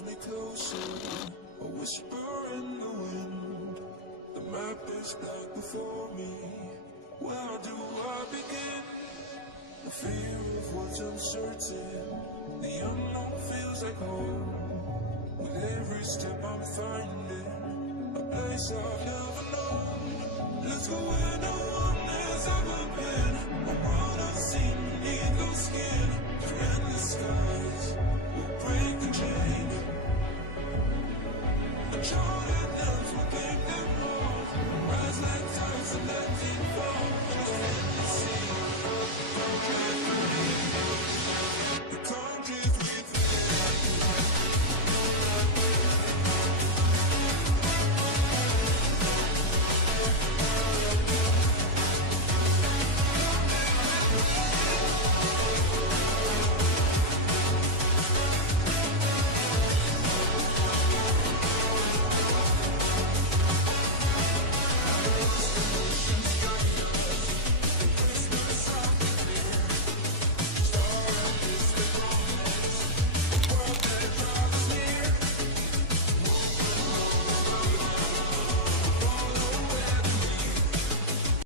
pulls me closer, a whisper in the wind. The map is black before me. Where do I begin? The fear of what's uncertain,